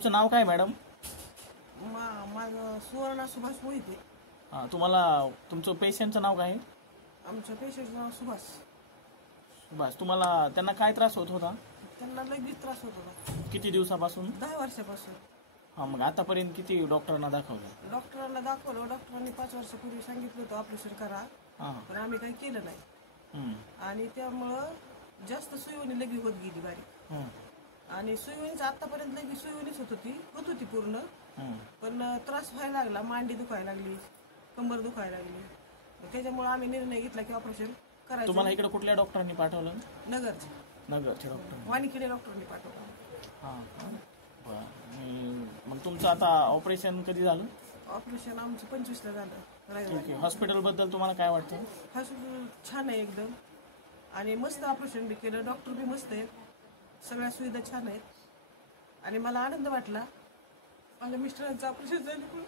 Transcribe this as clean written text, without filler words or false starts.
तुमचं नाव काय मॅडम? माझं सुवर्णा सुभाष मोहिते. हां, तुम्हाला तुमचं पेशंटचं नाव काय आहे? आमच्या पेशंटचं नाव सुभाष. बस तुम्हाला त्यांना काय त्रास होत होता? त्यांना लगेच त्रास होत होता. किती दिवसापासून? 10 वर्षापासून. हां, मग आतापर्यंत किती डॉक्टरांना दाखवलं? डॉक्टरांना दाखवलं. डॉक्टरांनी 5 वर्षापूर्वी सांगितलं होतं ऑपरेशन करा, हां. पण आम्ही काही केलं नाही. आणि त्यामुळं जास्त सुईवणी लगी होत गेली बारीक. आणि सुईवणीच आतापर्यंत लगी सुईवणीच होत होती पूर्ण. पण त्रास व्हायला लागला, मांडी दुखायला लागली, कंबर दुखायला लागली. त्याच्यामुळे आम्ही निर्णय घेतला की ऑपरेशन करायचं. तुम्हाला इकडे कुठल्या डॉक्टरांनी पाठवलं? नगरचे डॉक्टर, वाणिखिडे डॉक्टरांनी पाठवलं. हां, बरं. मग तुमचं आता ऑपरेशन कधी झालं? ऑपरेशन आमचं 25ला झालं. ठीक आहे. हॉस्पिटलबद्दल तुम्हाला काय वाटतं? हॉस्पिटल छान आहे एकदम, आणि मस्त ऑपरेशन बी केलं. डॉक्टर बी मस्त आहेत, सगळ्या सुविधा छान आहेत, आणि मला आनंद वाटला. माझ्या मिस्टरांचं ऑपरेशन झालं.